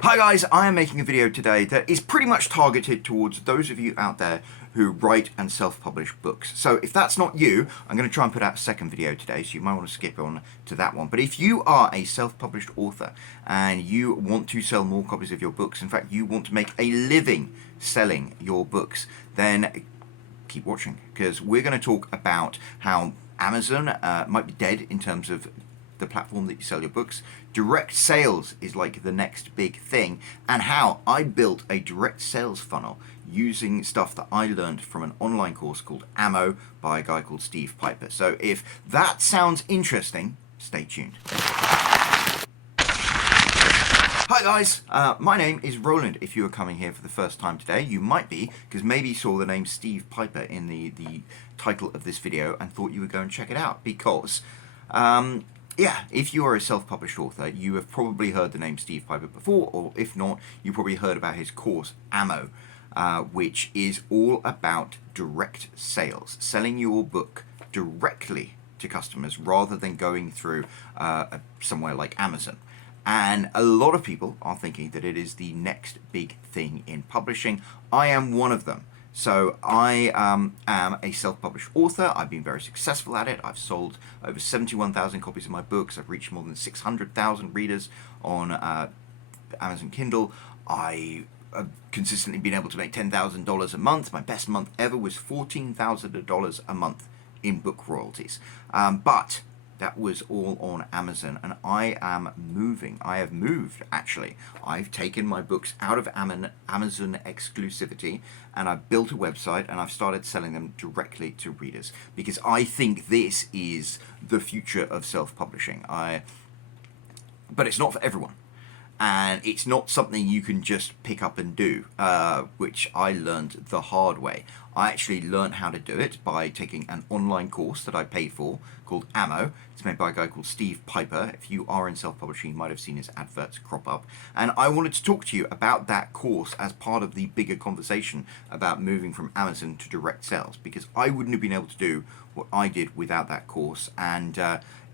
Hi guys, I am making a video today that is pretty much targeted towards those of you out there who write and self-publish books. So if that's not you, I'm going to try and put out a second video today, so you might want to skip on to that one. But if you are a self-published author and you want to sell more copies of your books, in fact you want to make a living selling your books, then keep watching, because we're going to talk about how Amazon might be dead in terms of the platform that you sell your books. Direct sales is like the next big thing, and how I built a direct sales funnel using stuff that I learned from an online course called Ammo by a guy called Steve Pieper. So if that sounds interesting, stay tuned. Hi guys, my name is Roland. If you are coming here for the first time today, you might be, because maybe you saw the name Steve Pieper in the title of this video and thought you would go and check it out, because yeah, if you are a self-published author, you have probably heard the name Steve Pieper before, or if not, you probably heard about his course, Ammo, which is all about direct sales, selling your book directly to customers rather than going through somewhere like Amazon. And a lot of people are thinking that it is the next big thing in publishing. I am one of them. So I am a self-published author. I've been very successful at it. I've sold over 71,000 copies of my books. I've reached more than 600,000 readers on Amazon Kindle. I have consistently been able to make $10,000 a month. My best month ever was $14,000 a month in book royalties. But that was all on Amazon, and I am moving. I have moved, actually. I've taken my books out of Amazon exclusivity, and I've built a website, and I've started selling them directly to readers, because I think this is the future of self-publishing. But it's not for everyone. And it's not something you can just pick up and do, which I learned the hard way. I actually learned how to do it by taking an online course that I paid for called Ammo. It's made by a guy called Steve Pieper. If you are in self-publishing, you might have seen his adverts crop up. And I wanted to talk to you about that course as part of the bigger conversation about moving from Amazon to direct sales, because I wouldn't have been able to do what I did without that course. And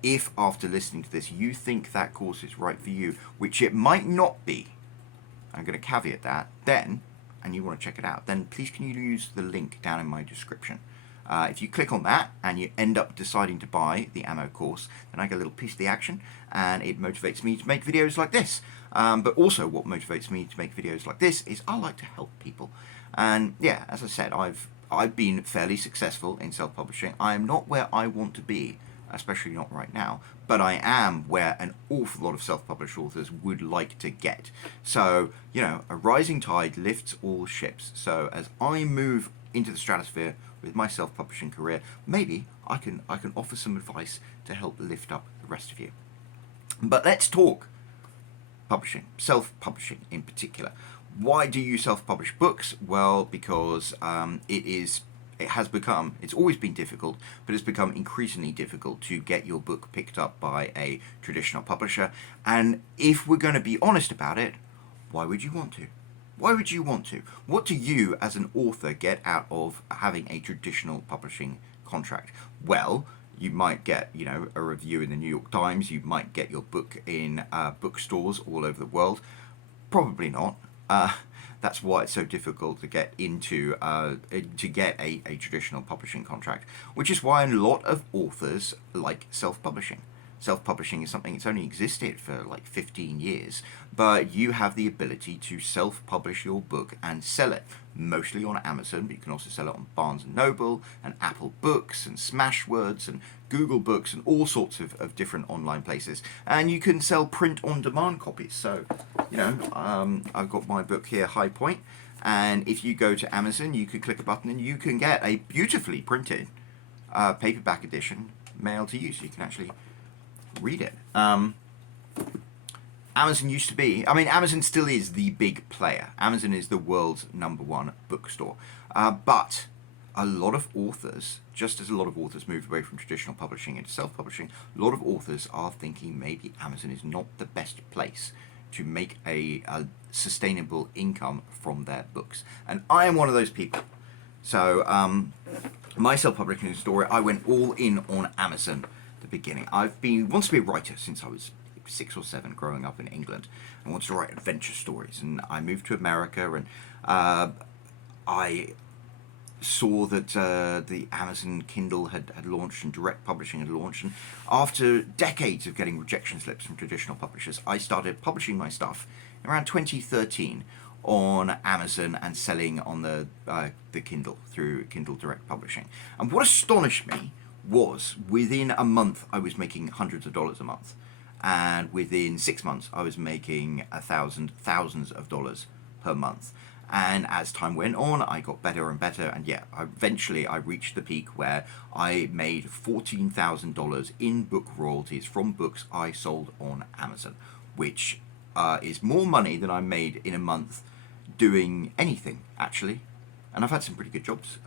if after listening to this you think that course is right for you, which it might not be, I'm going to caveat that, then, and you want to check it out, then please can you use the link down in my description. If you click on that and you end up deciding to buy the Ammo course, then I get a little piece of the action, and it motivates me to make videos like this. But also what motivates me to make videos like this is I like to help people. And yeah, as I said, I've been fairly successful in self-publishing. I am not where I want to be, especially not right now, but I am where an awful lot of self-published authors would like to get. So, you know, a rising tide lifts all ships. So as I move into the stratosphere with my self-publishing career, maybe I can offer some advice to help lift up the rest of you. But let's talk publishing, self-publishing in particular. Why do you self-publish books? Well, because it's always been difficult, but it's become increasingly difficult to get your book picked up by a traditional publisher. And if we're going to be honest about it, why would you want to? Why would you want to? What do you as an author get out of having a traditional publishing contract? Well, you might get, you know, a review in the New York Times. You might get your book in bookstores all over the world. Probably not. That's why it's so difficult to get into to get a traditional publishing contract, which is why a lot of authors like self-publishing. Self-publishing is something that's only existed for like 15 years, but you have the ability to self-publish your book and sell it, mostly on Amazon, but you can also sell it on Barnes & Noble and Apple Books and Smashwords and Google Books and all sorts of different online places. And you can sell print-on-demand copies. So, you know, I've got my book here, High Point, and if you go to Amazon, you could click a button and you can get a beautifully printed paperback edition mailed to you, so you can actually read it. Amazon used to be, I mean, Amazon still is the big player. Amazon is the world's #1 bookstore. But a lot of authors, just as a lot of authors moved away from traditional publishing into self-publishing, a lot of authors are thinking maybe Amazon is not the best place to make a sustainable income from their books. And I am one of those people. So my self-publishing story, I went all in on Amazon at the beginning. I've been wanted to be a writer since I was 6 or 7 growing up in England and wanted to write adventure stories. And I moved to America, and I saw that the Amazon Kindle had launched and direct publishing had launched, and after decades of getting rejection slips from traditional publishers, I started publishing my stuff around 2013 on Amazon and selling on the Kindle through Kindle Direct Publishing. And what astonished me was within a month I was making hundreds of dollars a month, and within 6 months I was making thousands of dollars per month. And as time went on, I got better and better, and eventually I reached the peak where I made $14,000 in book royalties from books I sold on Amazon, which is more money than I made in a month doing anything, actually. And I've had some pretty good jobs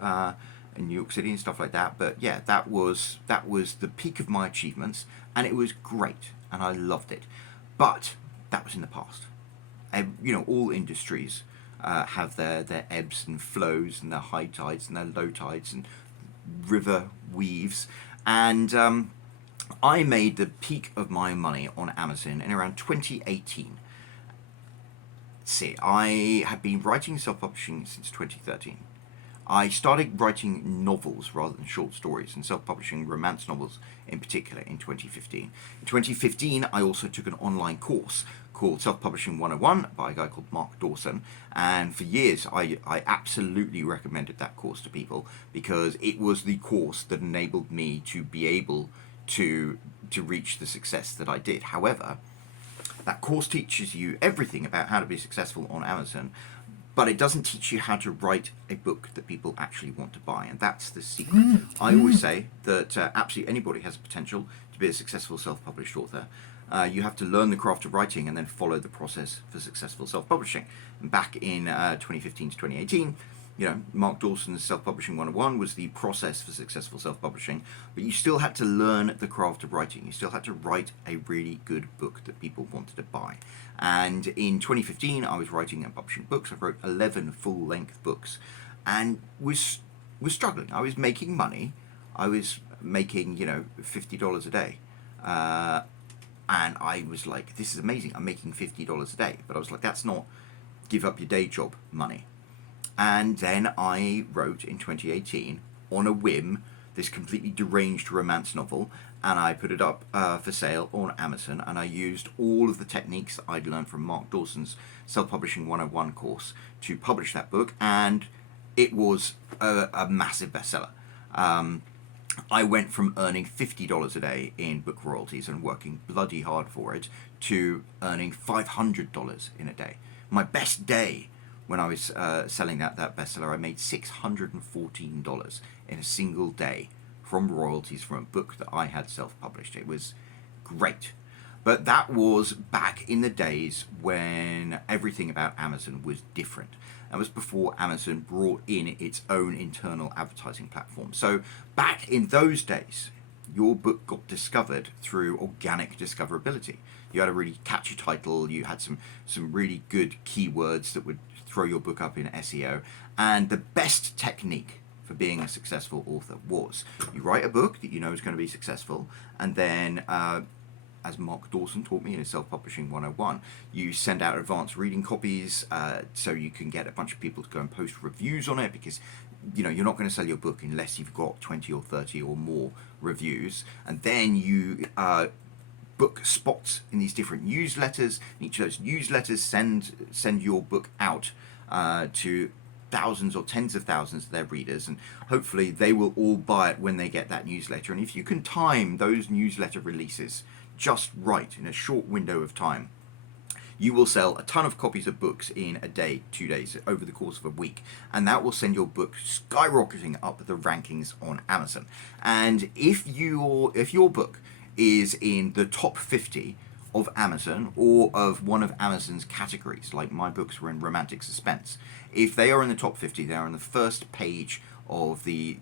in New York City and stuff like that, but yeah, that was the peak of my achievements, and it was great, and I loved it. But that was in the past. And, all industries have their ebbs and flows and their high tides and their low tides and river weaves. And I made the peak of my money on Amazon in around 2018. See, I had been writing self-publishing since 2013. I started writing novels rather than short stories, and self-publishing romance novels in particular in 2015. In 2015, I also took an online course called Self-Publishing 101 by a guy called Mark Dawson, and for years I absolutely recommended that course to people because it was the course that enabled me to be able to reach the success that I did. However, that course teaches you everything about how to be successful on Amazon, but it doesn't teach you how to write a book that people actually want to buy, and that's the secret. I always say that absolutely anybody has potential to be a successful self-published author. You have to learn the craft of writing and then follow the process for successful self-publishing. And back in 2015 to 2018, Mark Dawson's Self-Publishing 101 was the process for successful self-publishing, but you still had to learn the craft of writing. You still had to write a really good book that people wanted to buy. And in 2015, I was writing and publishing books. I wrote 11 full-length books and was struggling. I was making money. I was making, $50 a day. And I was like, this is amazing. I'm making $50 a day. But I was like, that's not give up your day job money. And then I wrote in 2018, on a whim, this completely deranged romance novel, and I put it up for sale on Amazon, and I used all of the techniques that I'd learned from Mark Dawson's Self-Publishing 101 course to publish that book, and it was a massive bestseller. I went from earning $50 a day in book royalties and working bloody hard for it to earning $500 in a day. My best day when I was selling that bestseller, I made $614 in a single day from royalties from a book that I had self-published. It was great. But that was back in the days when everything about Amazon was different. That was before Amazon brought in its own internal advertising platform. So back in those days, your book got discovered through organic discoverability. You had a really catchy title, you had some really good keywords that would throw your book up in SEO, and the best technique for being a successful author was you write a book that you know is going to be successful, and then as Mark Dawson taught me in his Self-Publishing 101, you send out advanced reading copies so you can get a bunch of people to go and post reviews on it, because you're not going to sell your book unless you've got 20 or 30 or more reviews. And then you book spots in these different newsletters, and each of those newsletters send your book out to thousands or tens of thousands of their readers, and hopefully they will all buy it when they get that newsletter. And if you can time those newsletter releases just right in a short window of time, you will sell a ton of copies of books in a day, 2 days, over the course of a week, and that will send your book skyrocketing up the rankings on Amazon. And if your book is in the top 50 of Amazon, or of one of Amazon's categories, like my books were in romantic suspense, if they are in the top 50, they are on the first page of the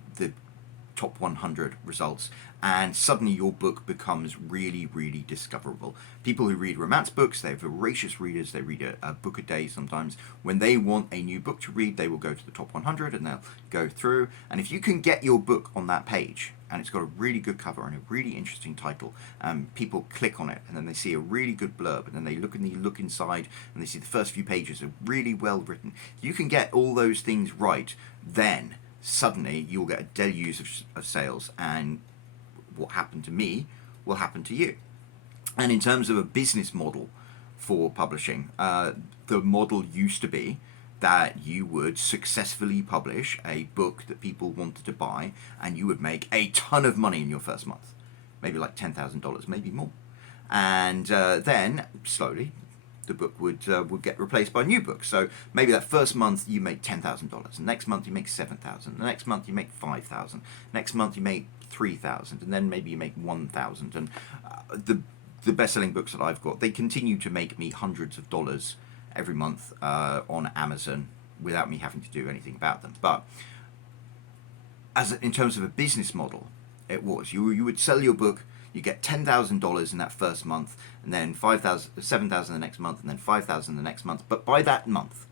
top 100 results, and suddenly your book becomes really, really discoverable. People who read romance books, they're voracious readers, they read a book a day sometimes. When they want a new book to read, they will go to the top 100 and they'll go through. And if you can get your book on that page, and it's got a really good cover and a really interesting title, people click on it and then they see a really good blurb, and then they look inside and they see the first few pages are really well written. If you can get all those things right, then suddenly you'll get a deluge of sales, and what happened to me will happen to you. And in terms of a business model for publishing, the model used to be that you would successfully publish a book that people wanted to buy, and you would make a ton of money in your first month, maybe like $10,000, maybe more. And then slowly the book would get replaced by new books. So maybe that first month you make $10,000, the next month you make $7,000, the next month you make $5,000, next month you make $3,000, and then maybe you make $1,000. And the best-selling books that I've got, they continue to make me hundreds of dollars every month on Amazon without me having to do anything about them. But in terms of a business model, it was you would sell your book, you get $10,000 in that first month, and then $7,000 the next month, and then $5,000 the next month. But by that month,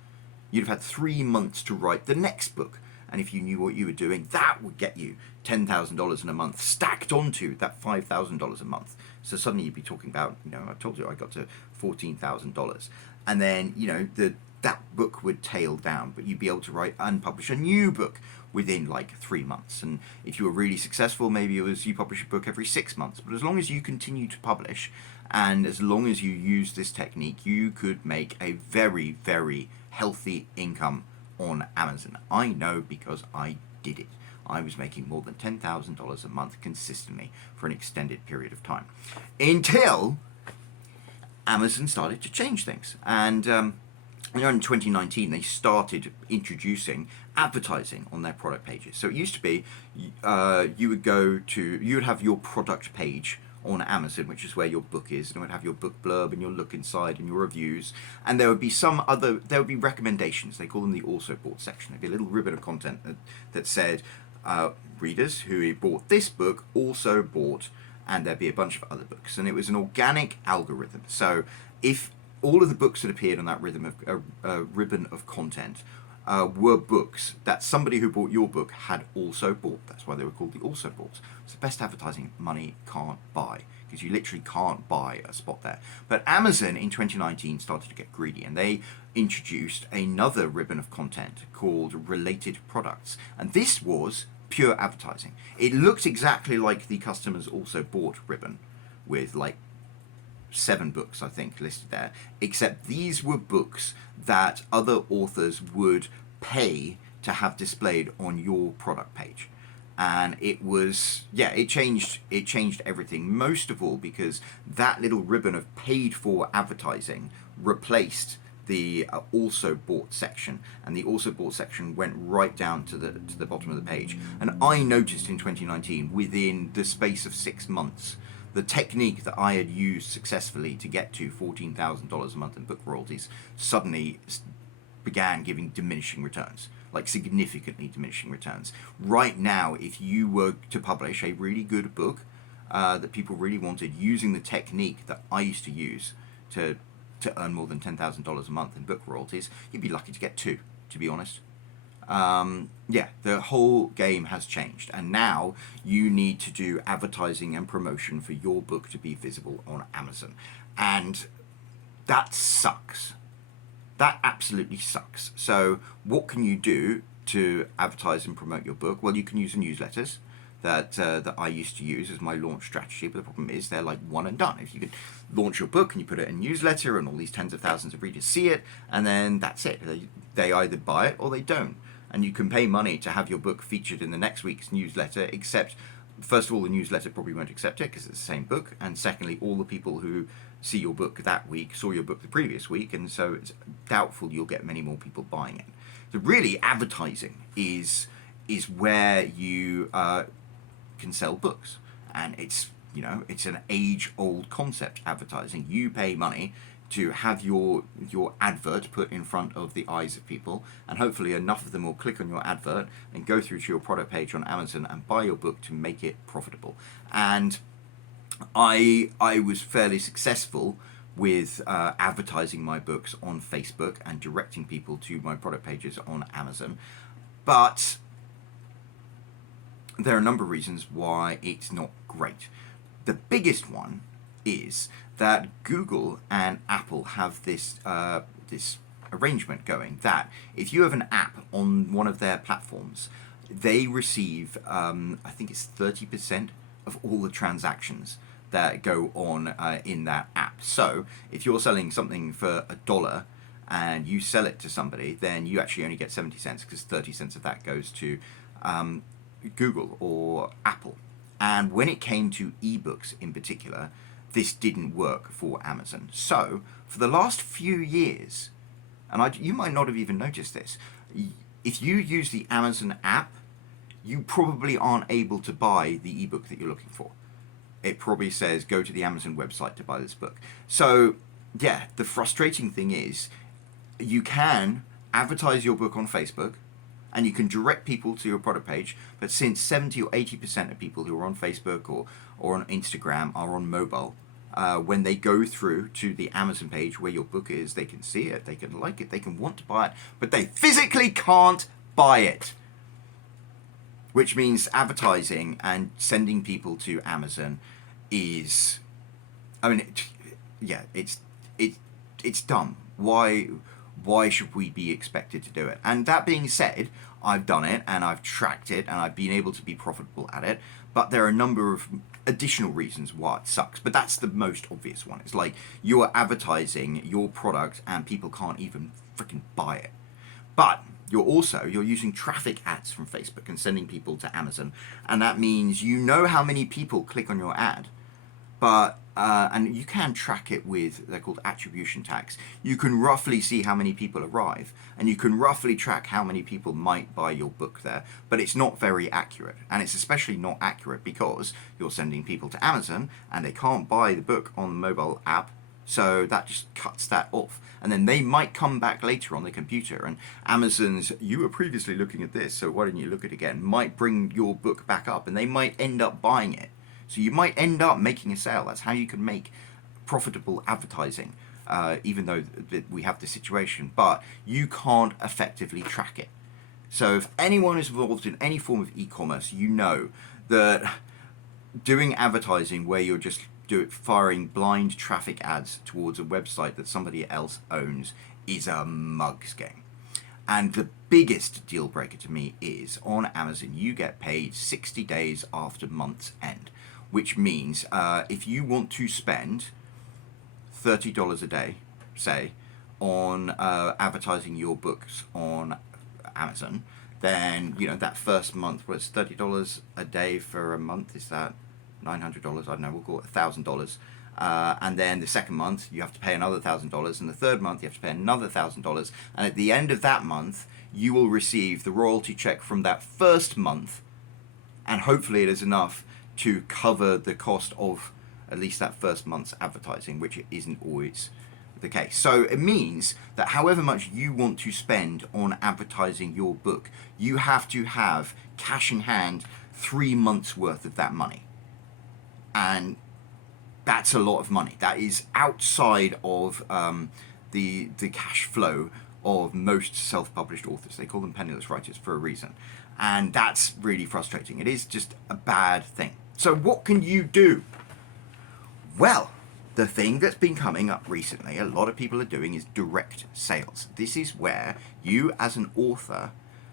you'd have had 3 months to write the next book. And if you knew what you were doing, that would get you $10,000 in a month stacked onto that $5,000 a month. So suddenly you'd be talking about, I told you I got to $14,000. And then, that book would tail down, but you'd be able to write and publish a new book within like 3 months. And if you were really successful, maybe it was you publish a book every 6 months. But as long as you continue to publish, and as long as you use this technique, you could make a very, very healthy income on Amazon. I know because I did it. I was making more than $10,000 a month consistently for an extended period of time, until Amazon started to change things. And in 2019, they started introducing advertising on their product pages. So it used to be you would have your product page on Amazon, which is where your book is, and it would have your book blurb and your look inside and your reviews, and there would be recommendations. They call them the also bought section. There'd be a little ribbon of content that said readers who bought this book also bought, and there'd be a bunch of other books, and it was an organic algorithm. So if all of the books that appeared on that ribbon of content were books that somebody who bought your book had also bought. That's why they were called the also boughts. It's the best advertising money can't buy, because you literally can't buy a spot there. But Amazon in 2019 started to get greedy, and they introduced another ribbon of content called related products. And this was pure advertising. It looked exactly like the customers also bought ribbon, with like 7 books, I think, listed there, except these were books that other authors would pay to have displayed on your product page. And it was, it changed everything, most of all because that little ribbon of paid for advertising replaced the also bought section, and the also bought section went right down to the bottom of the page. And I noticed in 2019, within the space of 6 months, the technique that I had used successfully to get to $14,000 a month in book royalties suddenly began giving diminishing returns, like significantly diminishing returns. Right now, if you were to publish a really good book that people really wanted, using the technique that I used to use to earn more than $10,000 a month in book royalties, you'd be lucky to get 2, to be honest. The whole game has changed, and now you need to do advertising and promotion for your book to be visible on Amazon, and that sucks. That absolutely sucks. So what can you do to advertise and promote your book? Well, you can use the newsletters that I used to use as my launch strategy, but the problem is they're like one and done. If you could launch your book and you put it in a newsletter and all these tens of thousands of readers see it, and then that's it. They either buy it or they don't. And you can pay money to have your book featured in the next week's newsletter, except, first of all, the newsletter probably won't accept it because it's the same book, and secondly, all the people who see your book that week saw your book the previous week, and so it's doubtful you'll get many more people buying it. So really, advertising is where you can sell books, and it's an age-old concept. Advertising, you pay money to have your advert put in front of the eyes of people, and hopefully enough of them will click on your advert and go through to your product page on Amazon and buy your book to make it profitable. And I was fairly successful with advertising my books on Facebook and directing people to my product pages on Amazon, but there are a number of reasons why it's not great. The biggest one is that Google and Apple have this arrangement going that if you have an app on one of their platforms, they receive I think it's 30% of all the transactions that go on in that app. So if you're selling something for $1 and you sell it to somebody, then you actually only get 70 cents because 30 cents of that goes to Google or Apple. And when it came to ebooks in particular, this didn't work for Amazon. So for the last few years, and you might not have even noticed this, if you use the Amazon app, you probably aren't able to buy the ebook that you're looking for. It probably says go to the Amazon website to buy this book. So yeah, the frustrating thing is you can advertise your book on Facebook and you can direct people to your product page, but since 70 or 80% of people who are on Facebook or on Instagram are on mobile, when they go through to the Amazon page where your book is, they can see it, they can like it, they can want to buy it, but they physically can't buy it. Which means advertising and sending people to Amazon is, I mean, it's dumb. Why should we be expected to do it? And that being said, I've done it and I've tracked it and I've been able to be profitable at it, but there are a number of additional reasons why it sucks. But that's the most obvious one. It's like you are advertising your product and people can't even freaking buy it. But you're using traffic ads from Facebook and sending people to Amazon, and that means you know how many people click on your ad, but and you can track it with, they're called attribution tags. You can roughly see how many people arrive, and you can roughly track how many people might buy your book there, but it's not very accurate. And it's especially not accurate because you're sending people to Amazon and they can't buy the book on the mobile app, so that just cuts that off. And then they might come back later on the computer and Amazon's, you were previously looking at this, so why didn't you look at it again, might bring your book back up and they might end up buying it. So you might end up making a sale. That's how you can make profitable advertising, even though we have this situation, but you can't effectively track it. So if anyone is involved in any form of e-commerce, you know that doing advertising where you're just firing blind traffic ads towards a website that somebody else owns is a mug's game. And the biggest deal breaker to me is on Amazon, you get paid 60 days after month's end, which means if you want to spend $30 a day, say, on advertising your books on Amazon, then that first month was $30 a day for a month. Is that $900? I don't know. We'll call it $1,000. And then the second month you have to pay another $1,000, and the third month you have to pay another $1,000. And at the end of that month, you will receive the royalty check from that first month, and hopefully it is enough to cover the cost of at least that first month's advertising, which isn't always the case. So it means that however much you want to spend on advertising your book, you have to have cash in hand 3 months worth of that money. And that's a lot of money. That is outside of the cash flow of most self-published authors. They call them penniless writers for a reason. And that's really frustrating. It is just a bad thing. So what can you do? Well, the thing that's been coming up recently, a lot of people are doing, is direct sales. This is where you as an author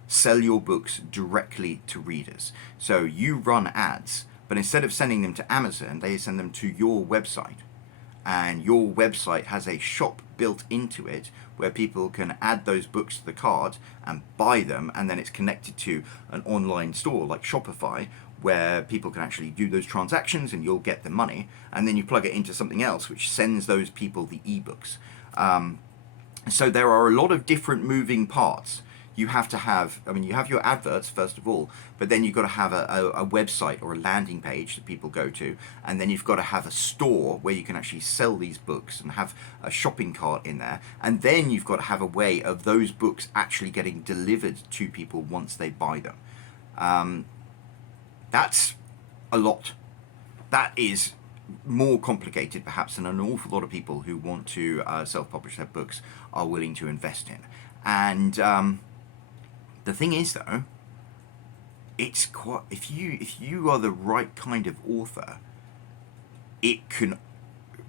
sell your books directly to readers. So you run ads, but instead of sending them to Amazon, they send them to your website. And your website has a shop built into it where people can add those books to the cart and buy them, and then it's connected to an online store like Shopify where people can actually do those transactions and you'll get the money, and then you plug it into something else which sends those people the ebooks. So there are a lot of different moving parts you have to have, I mean, you have your adverts first of all, but then you've got to have a website or a landing page that people go to, and then you've got to have a store where you can actually sell these books and have a shopping cart in there, and then you've got to have a way of those books actually getting delivered to people once they buy them. That's a lot. That is more complicated perhaps than an awful lot of people who want to self-publish their books are willing to invest in. And the thing is, though, it's quite, if you are the right kind of author, it can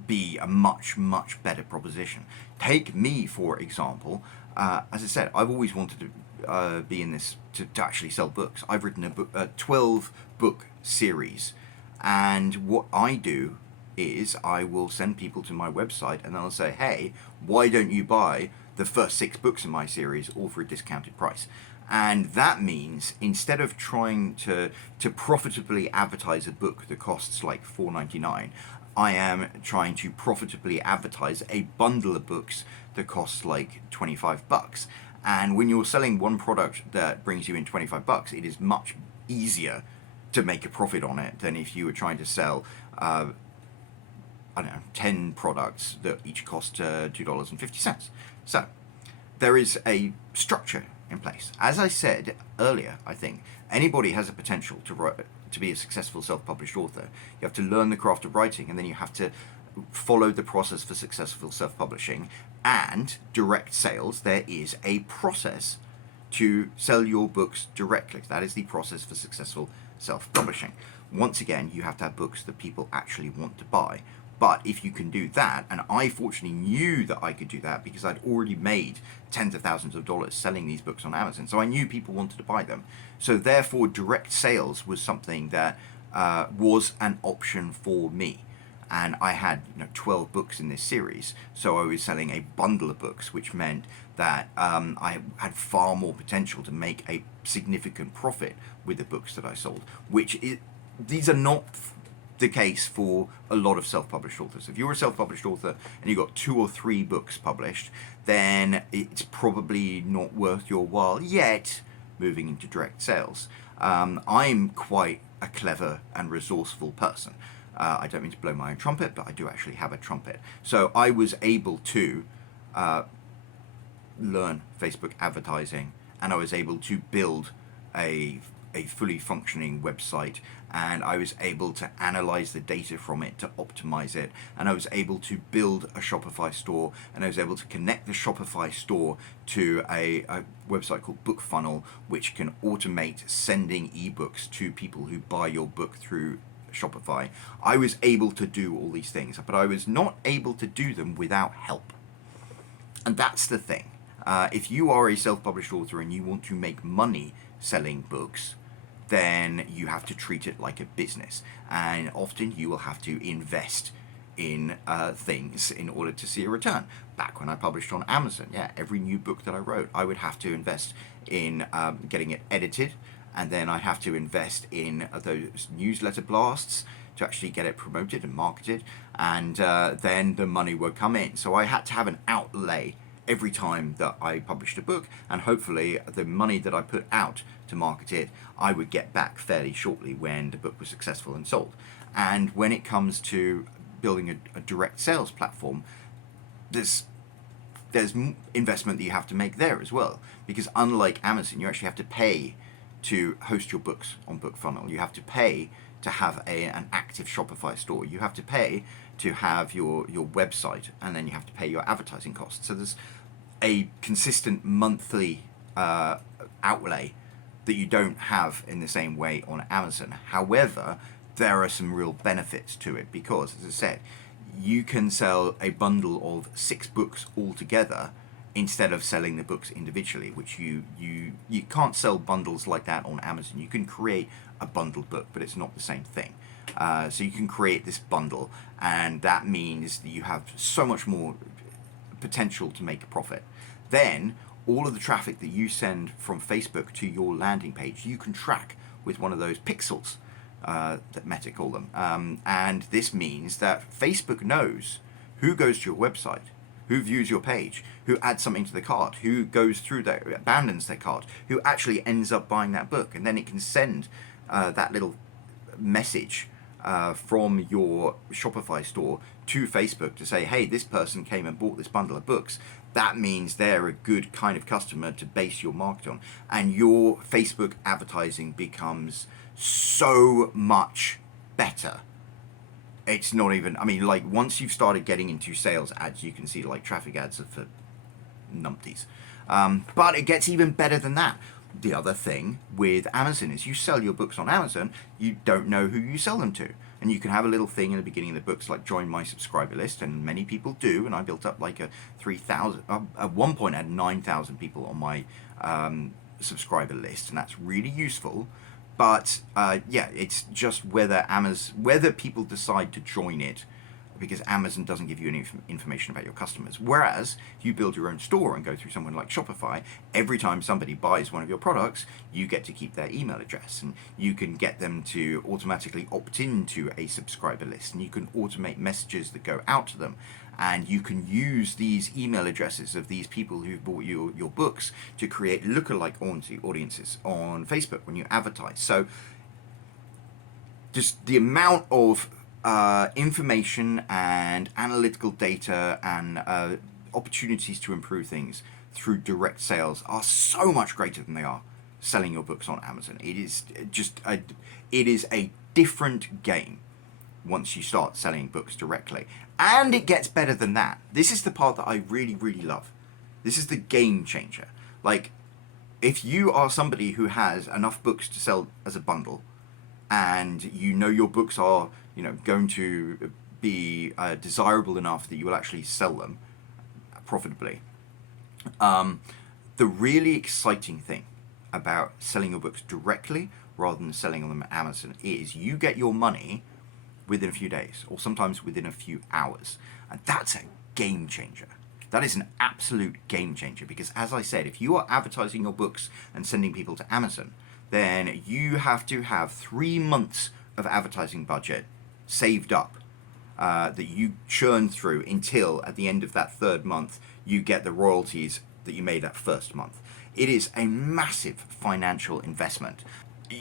be a much better proposition. Take me for example. As I said, I've always wanted to be in this to actually sell books. I've written a 12 book series, and what I do is I will send people to my website and I'll say, hey, why don't you buy the first 6 books in my series, all for a discounted price? And that means instead of trying to profitably advertise a book that costs like $4.99, I am trying to profitably advertise a bundle of books that costs like $25. And when you're selling one product that brings you in $25, it is much easier to make a profit on it than if you were trying to sell I don't know, 10 products that each cost $2.50. So there is a structure in place. As I said earlier, I think anybody has a potential to be a successful self-published author. You have to learn the craft of writing, and then you have to follow the process for successful self-publishing and direct sales. There is a process to sell your books directly. That is the process for successful self-publishing. Once again, you have to have books that people actually want to buy. But if you can do that, and I fortunately knew that I could do that because I'd already made tens of thousands of dollars selling these books on Amazon, so I knew people wanted to buy them. So therefore, direct sales was something that was an option for me. And I had 12 books in this series, so I was selling a bundle of books, which meant that I had far more potential to make a significant profit with the books that I sold, these are not the case for a lot of self-published authors. If you're a self-published author and you've got 2 or 3 books published, then it's probably not worth your while yet moving into direct sales. I'm quite a clever and resourceful person. I don't mean to blow my own trumpet, but I do actually have a trumpet. So I was able to learn Facebook advertising, and I was able to build a fully functioning website, and I was able to analyze the data from it to optimize it, and I was able to build a Shopify store, and I was able to connect the Shopify store to a website called BookFunnel, which can automate sending ebooks to people who buy your book through Shopify. I was able to do all these things, but I was not able to do them without help. And that's the thing. If you are a self-published author and you want to make money selling books, then you have to treat it like a business, and often you will have to invest in things in order to see a return. Back when I published on Amazon, every new book that I wrote, I would have to invest in getting it edited, and then I have to invest in those newsletter blasts to actually get it promoted and marketed, and then the money would come in. So I had to have an outlay every time that I published a book, and hopefully the money that I put out to market it, I would get back fairly shortly when the book was successful and sold. And when it comes to building a direct sales platform, there's investment that you have to make there as well, because unlike Amazon, you actually have to pay to host your books on BookFunnel. You have to pay to have an active Shopify store. You have to pay to have your website, and then you have to pay your advertising costs. So there's a consistent monthly outlay that you don't have in the same way on Amazon. However, there are some real benefits to it because, as I said, you can sell a bundle of 6 books all together instead of selling the books individually, which you can't sell bundles like that on Amazon. You can create a bundled book, but it's not the same thing. So you can create this bundle, and that means that you have so much more potential to make a profit. Then all of the traffic that you send from Facebook to your landing page, you can track with one of those pixels that Meta call them. And this means that Facebook knows who goes to your website, who views your page, who adds something to the cart, who goes through that, abandons their cart, who actually ends up buying that book, and then it can send that little message from your Shopify store to Facebook to say, hey, this person came and bought this bundle of books. That means they're a good kind of customer to base your market on, and your Facebook advertising becomes so much better. It's not even, I mean, like, once you've started getting into sales ads, you can see like traffic ads are for numpties. But it gets even better than that. The other thing with Amazon is you sell your books on Amazon, you don't know who you sell them to. And you can have a little thing in the beginning of the books like join my subscriber list, and many people do. And I built up like a 3,000, at one point I had 9,000 people on my subscriber list, and that's really useful. But yeah, it's just whether people decide to join it, because Amazon doesn't give you any information about your customers. Whereas if you build your own store and go through someone like Shopify, every time somebody buys one of your products, you get to keep their email address, and you can get them to automatically opt into a subscriber list, and you can automate messages that go out to them. And you can use these email addresses of these people who've bought your books to create lookalike audiences on Facebook when you advertise. So just the amount of information and analytical data and opportunities to improve things through direct sales are so much greater than they are selling your books on Amazon. It is just it is a different game once you start selling books directly. And it gets better than that. This is the part that I really, really love. This is the game changer. Like, if you are somebody who has enough books to sell as a bundle, and you know your books are, you know, going to be desirable enough that you will actually sell them profitably, the really exciting thing about selling your books directly rather than selling them at Amazon is you get your money within a few days, or sometimes within a few hours. And that's a game changer. That is an absolute game changer, because as I said, if you are advertising your books and sending people to Amazon, then you have to have 3 months of advertising budget saved up that you churn through until at the end of that 3rd month, you get the royalties that you made that 1st month. It is a massive financial investment.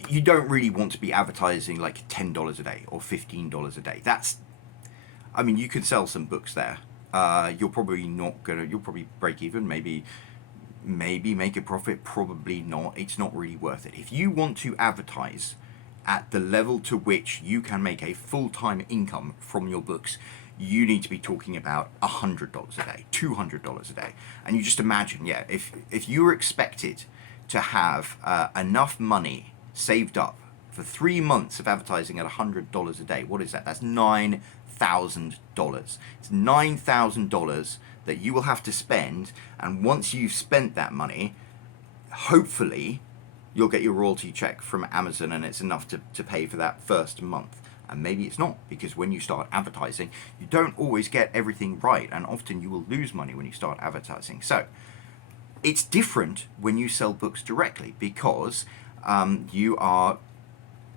You don't really want to be advertising like $10 a day or $15 a day. That's, I mean, you can sell some books there. You're probably break even, maybe make a profit, probably not. It's not really worth it. If you want to advertise at the level to which you can make a full-time income from your books, you need to be talking about $100 a day, $200 a day. And you just imagine, yeah, if you were expected to have enough money saved up for 3 months of advertising at $100 a day, what is that? That's $9,000. It's $9,000 that you will have to spend, and once you've spent that money, hopefully you'll get your royalty check from Amazon, and it's enough to pay for that 1st month. And maybe it's not, because when you start advertising, you don't always get everything right, and often you will lose money when you start advertising. So it's different when you sell books directly, because you are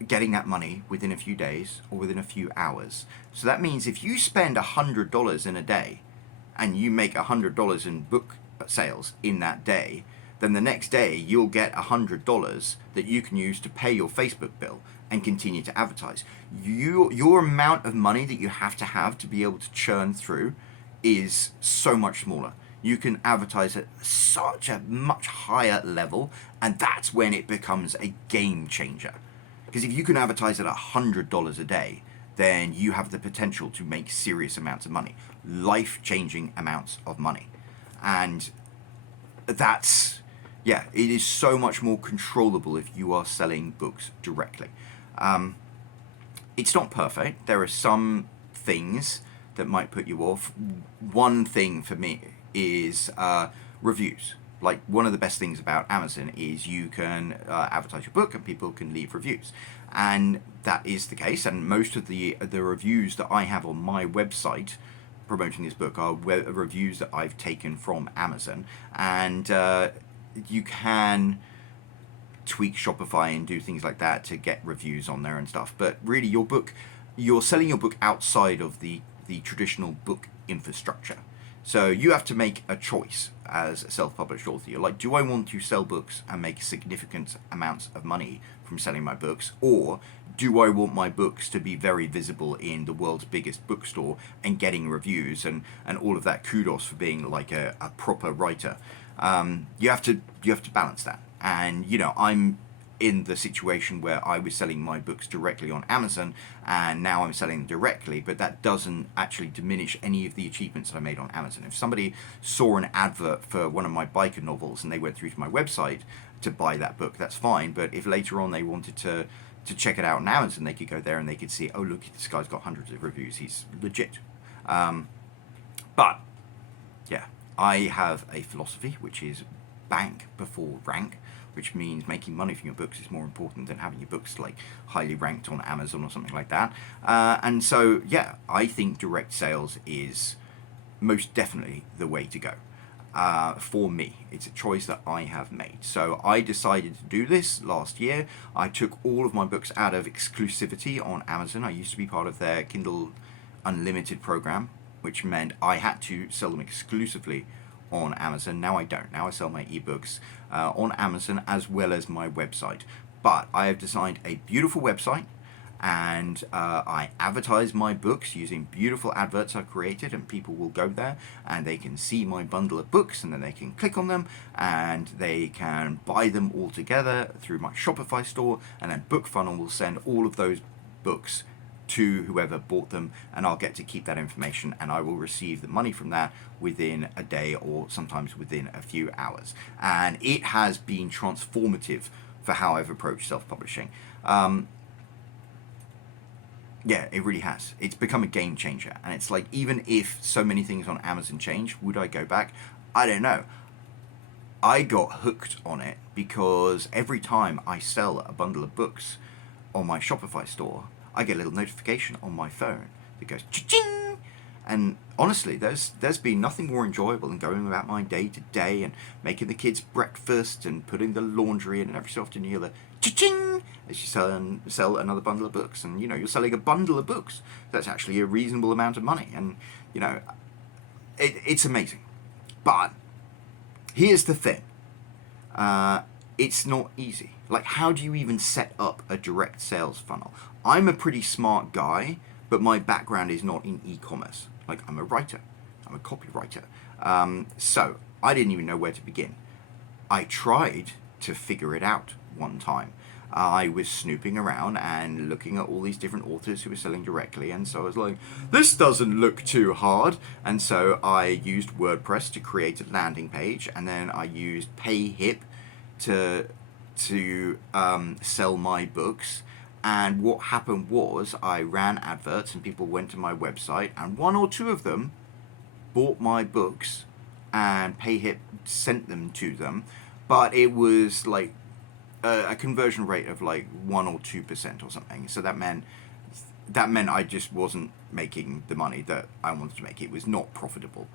getting that money within a few days or within a few hours. So that means if you spend $100 in a day and you make $100 in book sales in that day, then the next day you'll get $100 that you can use to pay your Facebook bill and continue to advertise. Your amount of money that you have to be able to churn through is so much smaller. You can advertise at such a much higher level, and that's when it becomes a game changer. Because if you can advertise at $100 a day, then you have the potential to make serious amounts of money, life-changing amounts of money. And that's, yeah, it is so much more controllable if you are selling books directly. It's not perfect. There are some things that might put you off. One thing for me is reviews. Like, one of the best things about Amazon is you can advertise your book and people can leave reviews. And that is the case. And most of the reviews that I have on my website promoting this book are reviews that I've taken from Amazon. And you can tweak Shopify and do things like that to get reviews on there and stuff. But really, you're selling your book outside of the traditional book infrastructure. So you have to make a choice as a self-published author. You're like, do I want to sell books and make significant amounts of money from selling my books, or do I want my books to be very visible in the world's biggest bookstore and getting reviews and all of that kudos for being like a proper writer? You have to balance that. And I'm in the situation where I was selling my books directly on Amazon, and now I'm selling them directly, but that doesn't actually diminish any of the achievements that I made on Amazon. If somebody saw an advert for one of my biker novels and they went through to my website to buy that book, that's fine. But if later on they wanted to check it out on Amazon, they could go there and they could see, oh look, this guy's got hundreds of reviews, he's legit. But yeah, I have a philosophy which is bank before rank, which means making money from your books is more important than having your books like highly ranked on Amazon or something like that. And so, yeah, I think direct sales is most definitely the way to go. For me, it's a choice that I have made. So I decided to do this last year. I took all of my books out of exclusivity on Amazon. I used to be part of their Kindle Unlimited program, which meant I had to sell them exclusively on Amazon. Now I don't. Now I sell my ebooks on Amazon as well as my website. But I have designed a beautiful website, and I advertise my books using beautiful adverts I've created, and people will go there and they can see my bundle of books, and then they can click on them and they can buy them all together through my Shopify store, and then BookFunnel will send all of those books to whoever bought them, and I'll get to keep that information, and I will receive the money from that within a day or sometimes within a few hours. And it has been transformative for how I've approached self-publishing. Yeah, it really has. It's become a game changer, and it's like, even if so many things on Amazon change, would I go back? I don't know. I got hooked on it because every time I sell a bundle of books on my Shopify store, I get a little notification on my phone that goes cha-ching. And honestly, there's been nothing more enjoyable than going about my day to day and making the kids breakfast and putting the laundry in, and every so often you hear the cha-ching as you sell another bundle of books, and you're selling a bundle of books. That's actually a reasonable amount of money, and it's amazing. But here's the thing. It's not easy. Like, how do you even set up a direct sales funnel? I'm a pretty smart guy, but my background is not in e-commerce. Like, I'm a writer. I'm a copywriter. So I didn't even know where to begin. I tried to figure it out one time. I was snooping around and looking at all these different authors who were selling directly, and so I was like, this doesn't look too hard. And so I used WordPress to create a landing page, and then I used PayHip to sell my books. And what happened was, I ran adverts and people went to my website, and one or two of them bought my books and PayHip sent them to them, but it was like a conversion rate of like 1 or 2% or something. So that meant I just wasn't making the money that I wanted to make. It was not profitable.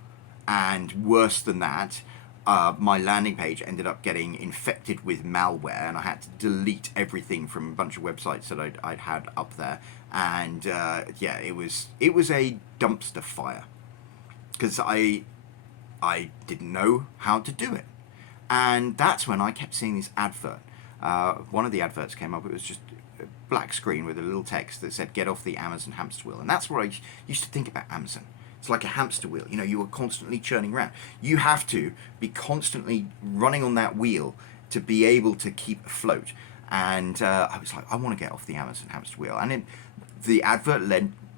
And worse than that, my landing page ended up getting infected with malware, and I had to delete everything from a bunch of websites that I'd had up there. And yeah, it was a dumpster fire because I didn't know how to do it. And that's when I kept seeing this advert. One of the adverts came up. It was just a black screen with a little text that said, "Get off the Amazon hamster wheel." And that's what I used to think about Amazon. It's like a hamster wheel. You are constantly churning around. You have to be constantly running on that wheel to be able to keep afloat. And I was like, I want to get off the Amazon hamster wheel. And then the advert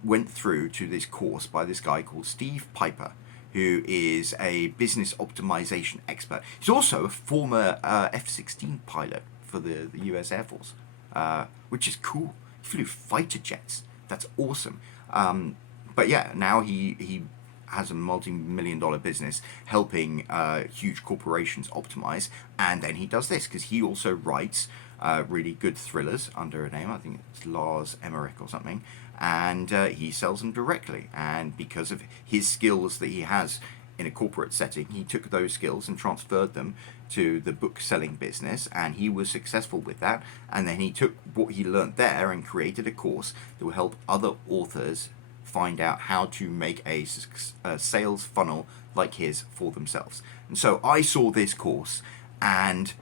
went through to this course by this guy called Steve Pieper, who is a business optimization expert. He's also a former F-16 pilot for the US Air Force, which is cool. He flew fighter jets. That's awesome. But yeah, now he has a multi-million-dollar business helping huge corporations optimize, and then he does this because he also writes really good thrillers under a name. I think it's Lars Emmerich or something, and he sells them directly. And because of his skills that he has in a corporate setting, he took those skills and transferred them to the book selling business, and he was successful with that. And then he took what he learned there and created a course that will help other authors find out how to make a sales funnel like his for themselves. And so I saw this course, and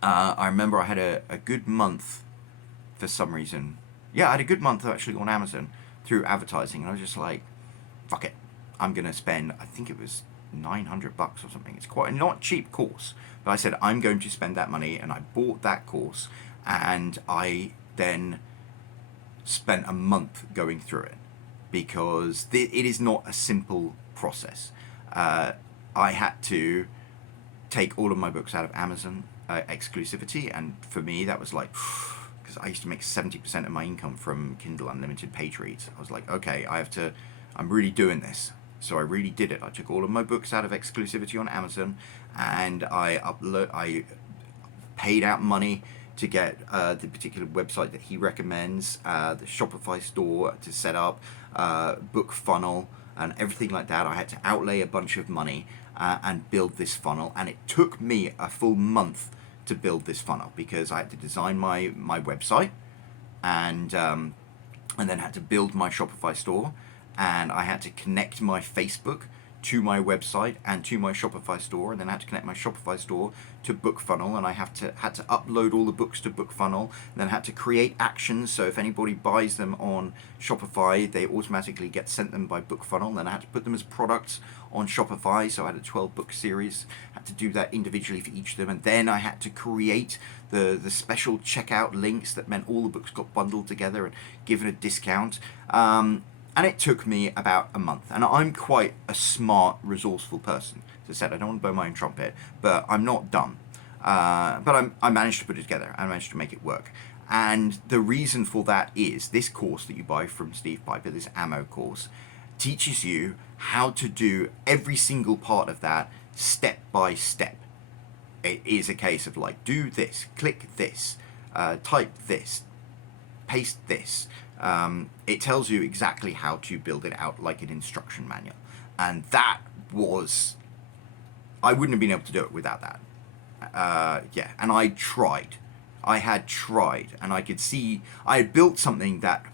I remember I had a good month for some reason. Yeah, I had a good month actually on Amazon through advertising, and I was just like, fuck it, I'm gonna spend, I think it was $900 or something. It's quite a not cheap course, but I said I'm going to spend that money, and I bought that course, and I then spent a month going through it, because it is not a simple process. I had to take all of my books out of Amazon exclusivity, and for me that was like, because I used to make 70% of my income from Kindle Unlimited page reads. I was like, okay, I'm really doing this. So I really did it. I took all of my books out of exclusivity on Amazon, and I paid out money to get the particular website that he recommends, the Shopify store to set up, book funnel, and everything like that. I had to outlay a bunch of money and build this funnel, and it took me a full month to build this funnel, because I had to design my website, and then had to build my Shopify store, and I had to connect my Facebook to my website and to my Shopify store, and then I had to connect my Shopify store to BookFunnel, and I had to upload all the books to BookFunnel, and then had to create actions, so if anybody buys them on Shopify, they automatically get sent them by BookFunnel. Then I had to put them as products on Shopify, so I had a 12 book series, had to do that individually for each of them, and then I had to create the special checkout links that meant all the books got bundled together and given a discount. And it took me about a month. And I'm quite a smart, resourceful person. As I said, I don't want to blow my own trumpet, but I'm not dumb. But I managed to put it together. I managed to make it work. And the reason for that is this course that you buy from Steve Pieper, this ammo course, teaches you how to do every single part of that step by step. It is a case of like, do this, click this, type this, paste this. It tells you exactly how to build it out like an instruction manual. And that was, I wouldn't have been able to do it without that. Yeah, and I had tried, and I could see I had built something that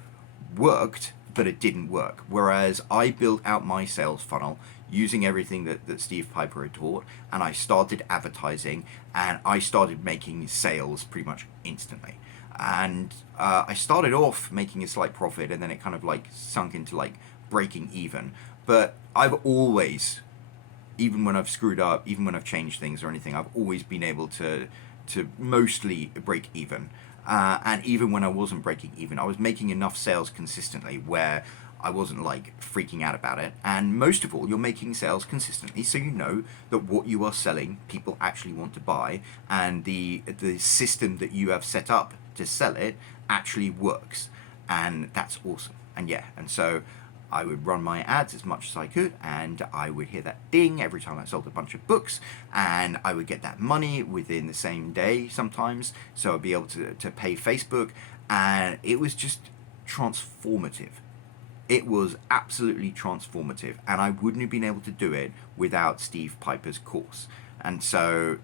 worked, but it didn't work. Whereas I built out my sales funnel using everything that Steve Pieper had taught, and I started advertising, and I started making sales pretty much instantly. And I started off making a slight profit, and then it kind of like sunk into like breaking even. But I've always, even when I've screwed up, even when I've changed things or anything, I've always been able to mostly break even. And even when I wasn't breaking even, I was making enough sales consistently where I wasn't like freaking out about it. And most of all, you're making sales consistently, so you know that what you are selling, people actually want to buy, and the system that you have set up to sell it actually works, and that's awesome. And yeah, and so I would run my ads as much as I could, and I would hear that ding every time I sold a bunch of books, and I would get that money within the same day sometimes, so I'd be able to pay Facebook, and it was just transformative. It was absolutely transformative, and I wouldn't have been able to do it without Steve Pieper's course. And so,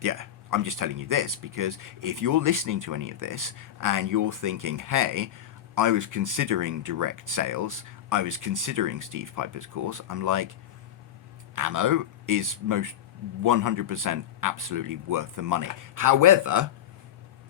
yeah, I'm just telling you this because if you're listening to any of this and you're thinking, hey, I was considering direct sales, I was considering Steve Pieper's course, I'm like, ammo is most 100% absolutely worth the money. However,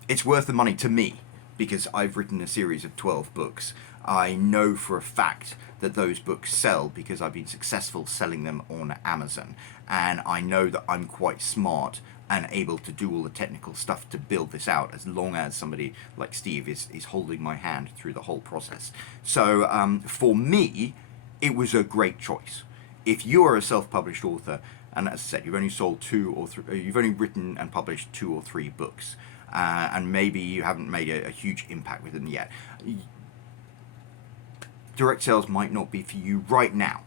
it's worth the money to me because I've written a series of 12 books. I know for a fact that those books sell because I've been successful selling them on Amazon, and I know that I'm quite smart and able to do all the technical stuff to build this out, as long as somebody like Steve is holding my hand through the whole process. So for me, it was a great choice. If you are a self-published author, and as I said, you've only sold you've only written and published 2 or 3 books, and maybe you haven't made a huge impact with them yet, direct sales might not be for you right now.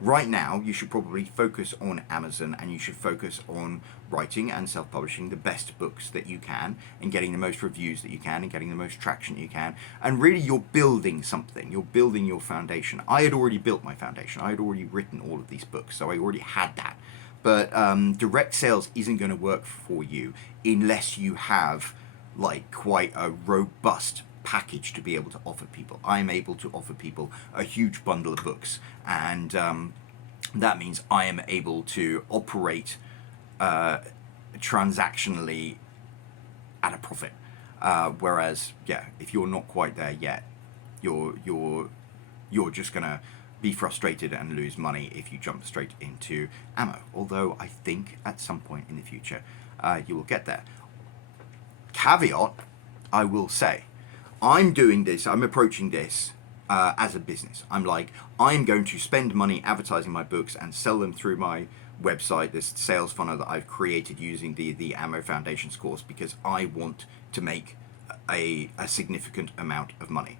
Right now, you should probably focus on Amazon, and you should focus on writing and self-publishing the best books that you can, and getting the most reviews that you can, and getting the most traction you can. And really, you're building something. You're building your foundation. I had already built my foundation. I had already written all of these books, so I already had that. But direct sales isn't going to work for you unless you have like quite a robust package to be able to offer people. I'm able to offer people a huge bundle of books, and that means I am able to operate transactionally at a profit. Whereas, yeah, if you're not quite there yet, you're just gonna be frustrated and lose money if you jump straight into ammo. Although I think at some point in the future you will get there. Caveat, I will say, I'm doing this, I'm approaching this as a business. I'm going to spend money advertising my books and sell them through my website, this sales funnel that I've created using the Ammo Foundations course, because I want to make a significant amount of money.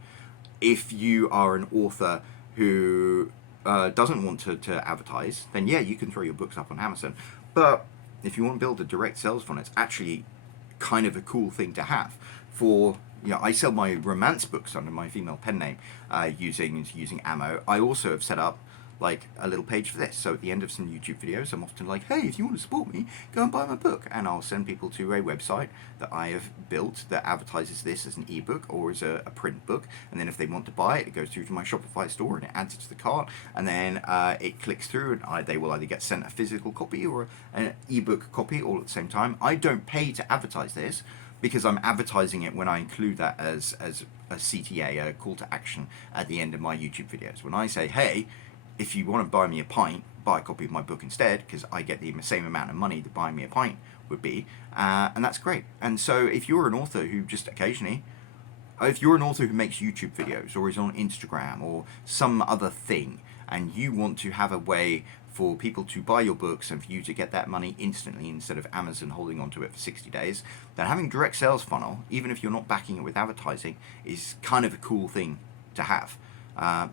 If you are an author who doesn't want to advertise, then yeah, you can throw your books up on Amazon. But if you want to build a direct sales funnel, it's actually kind of a cool thing to have. I sell my romance books under my female pen name using Ammo. I also have set up like a little page for this. So at the end of some YouTube videos, I'm often like, hey, if you want to support me, go and buy my book. And I'll send people to a website that I have built that advertises this as an ebook or as a print book. And then if they want to buy it, it goes through to my Shopify store and it adds it to the cart. And then it clicks through and they will either get sent a physical copy or an ebook copy all at the same time. I don't pay to advertise this, because I'm advertising it when I include that as a CTA, a call to action, at the end of my YouTube videos. When I say, hey, if you want to buy me a pint, buy a copy of my book instead, because I get the same amount of money that buying me a pint would be, and that's great. And so if you're an author who just occasionally, if you're an author who makes YouTube videos or is on Instagram or some other thing, and you want to have a way for people to buy your books and for you to get that money instantly instead of Amazon holding on to it for 60 days, then having a direct sales funnel, even if you're not backing it with advertising, is kind of a cool thing to have.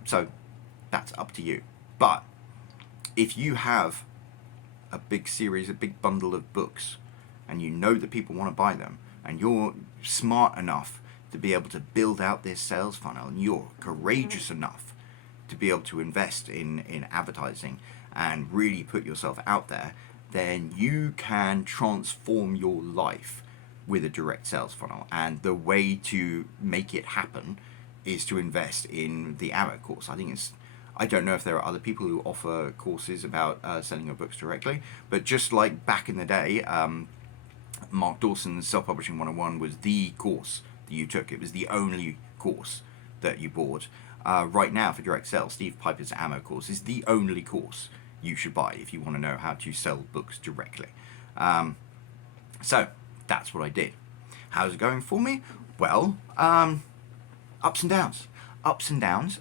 So that's up to you. But if you have a big series, a big bundle of books, and you know that people want to buy them, and you're smart enough to be able to build out this sales funnel, and you're courageous enough to be able to invest in advertising and really put yourself out there, then you can transform your life with a direct sales funnel. And the way to make it happen is to invest in the Ammo course. I don't know if there are other people who offer courses about selling your books directly, but just like back in the day, Mark Dawson's Self-Publishing 101 was the course that you took. It was the only course that you bought. Right now, for direct sales, Steve Pieper's Ammo course is the only course you should buy if you want to know how to sell books directly. So that's what I did. How's it going for me? Well, ups and downs,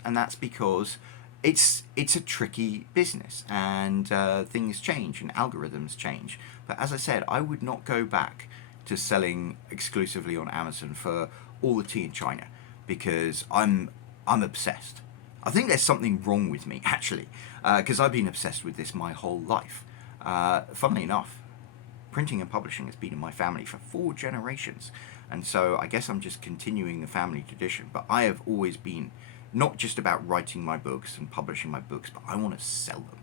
and that's because it's a tricky business, and things change and algorithms change. But as I said, I would not go back to selling exclusively on Amazon for all the tea in China, because I'm obsessed. I think there's something wrong with me, actually, because I've been obsessed with this my whole life. Funnily enough, printing and publishing has been in my family for 4 generations, and so I guess I'm just continuing the family tradition. But I have always been not just about writing my books and publishing my books, but I want to sell them.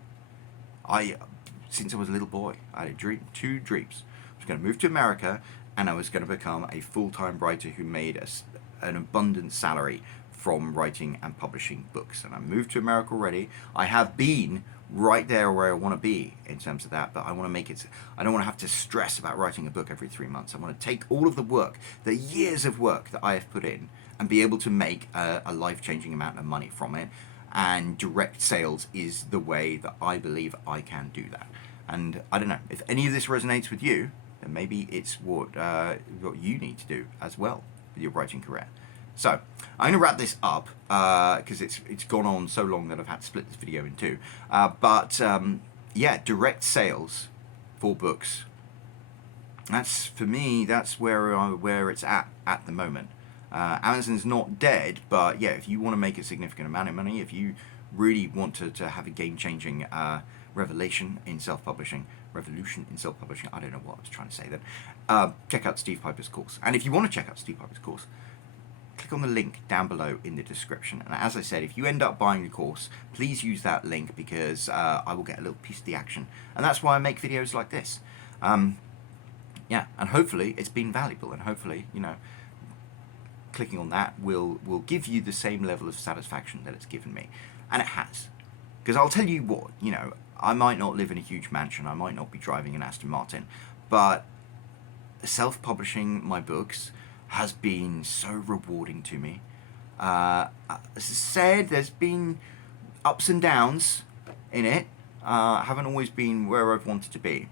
Since I was a little boy, I had two dreams. I was going to move to America, and I was going to become a full-time writer who made an abundant salary from writing and publishing books. And I moved to America already. I have been right there where I want to be in terms of that, but I want to make it, I don't want to have to stress about writing a book every 3 months. I want to take all of the work, the years of work that I have put in, and be able to make a life-changing amount of money from it. And direct sales is the way that I believe I can do that. And I don't know, if any of this resonates with you, then maybe it's what you need to do as well with your writing career. So I'm going to wrap this up because it's gone on so long that I've had to split this video in two. Yeah, direct sales for books. That's, for me, that's where it's at the moment. Amazon's not dead, but yeah, if you want to make a significant amount of money, if you really want to have a game-changing revolution in self-publishing, I don't know what I was trying to say then, check out Steve Pieper's course. And if you want to check out Steve Pieper's course, click on the link down below in the description. And as I said, if you end up buying the course, please use that link, because I will get a little piece of the action. And that's why I make videos like this. Yeah, and hopefully it's been valuable, and hopefully, you know, clicking on that will give you the same level of satisfaction that it's given me, and it has. Because I'll tell you what, you know, I might not live in a huge mansion, I might not be driving an Aston Martin, but self-publishing my books has been so rewarding to me. As I said, there's been ups and downs in it. I haven't always been where I've wanted to be.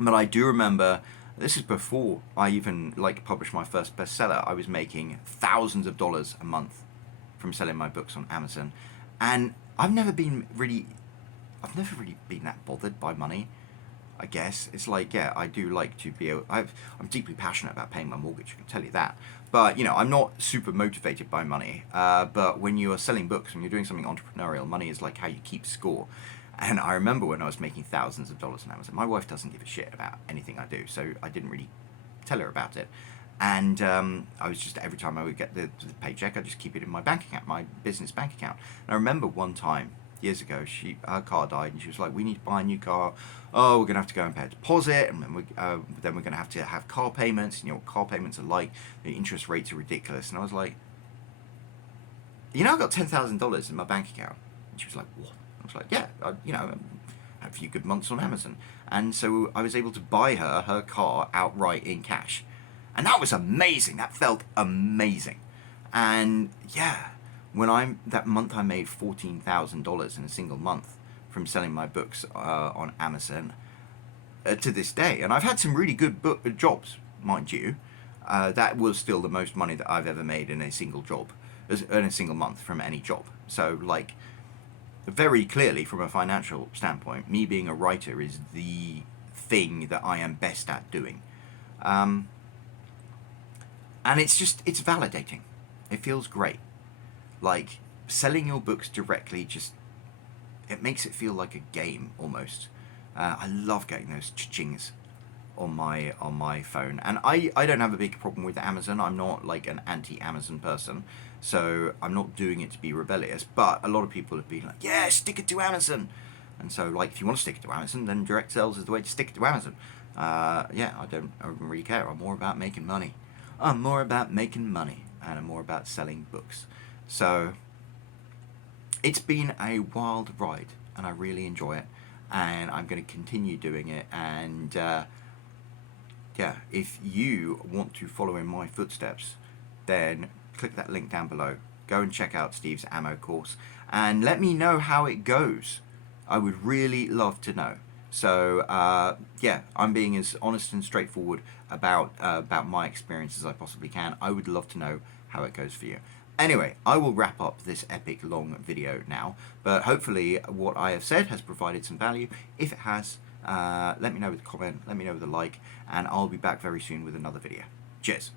But I do remember, this is before I even published my first bestseller, I was making thousands of dollars a month from selling my books on Amazon. And I've never really been that bothered by money. I guess it's like, yeah, I do like to be I'm deeply passionate about paying my mortgage, I can tell you that. But, you know, I'm not super motivated by money. But when you are selling books, when you're doing something entrepreneurial, money is like how you keep score. And I remember when I was making thousands of dollars on Amazon, my wife doesn't give a shit about anything I do, so I didn't really tell her about it. And I was just, every time I would get the paycheck, I'd just keep it in my bank account, my business bank account. And I remember one time, years ago, her car died, and she was like, we need to buy a new car. Oh, we're going to have to go and pay a deposit, and then we're going to have car payments. You know what car payments are like. The interest rates are ridiculous. And I was like, you know, I've got $10,000 in my bank account. And she was like, what? I was like, yeah, you know, I had a few good months on Amazon. And so I was able to buy her car outright in cash. And that was amazing. That felt amazing. And yeah, that month I made $14,000 in a single month from selling my books on Amazon to this day. And I've had some really good jobs, mind you. That was still the most money that I've ever made in a single job, in a single month from any job. So like, very clearly from a financial standpoint, me being a writer is the thing that I am best at doing. And it's validating. It feels great. Like, selling your books directly it makes it feel like a game almost. I love getting those cha-chings on my phone, and I don't have a big problem with Amazon. I'm not like an anti-Amazon person, so I'm not doing it to be rebellious, but a lot of people have been like, yeah, stick it to Amazon. And so, like, if you want to stick it to Amazon, then direct sales is the way to stick it to Amazon. Yeah, I don't really care. I'm more about making money. And I'm more about selling books. So it's been a wild ride, and I really enjoy it, and I'm going to continue doing it. And yeah, if you want to follow in my footsteps, then click that link down below. Go and check out Steve's Ammo course, and let me know how it goes. I would really love to know. So yeah, I'm being as honest and straightforward about my experience as I possibly can. I would love to know how it goes for you. Anyway, I will wrap up this epic long video now, but hopefully what I have said has provided some value. If it has, let me know with a comment, let me know with a like, and I'll be back very soon with another video. Cheers.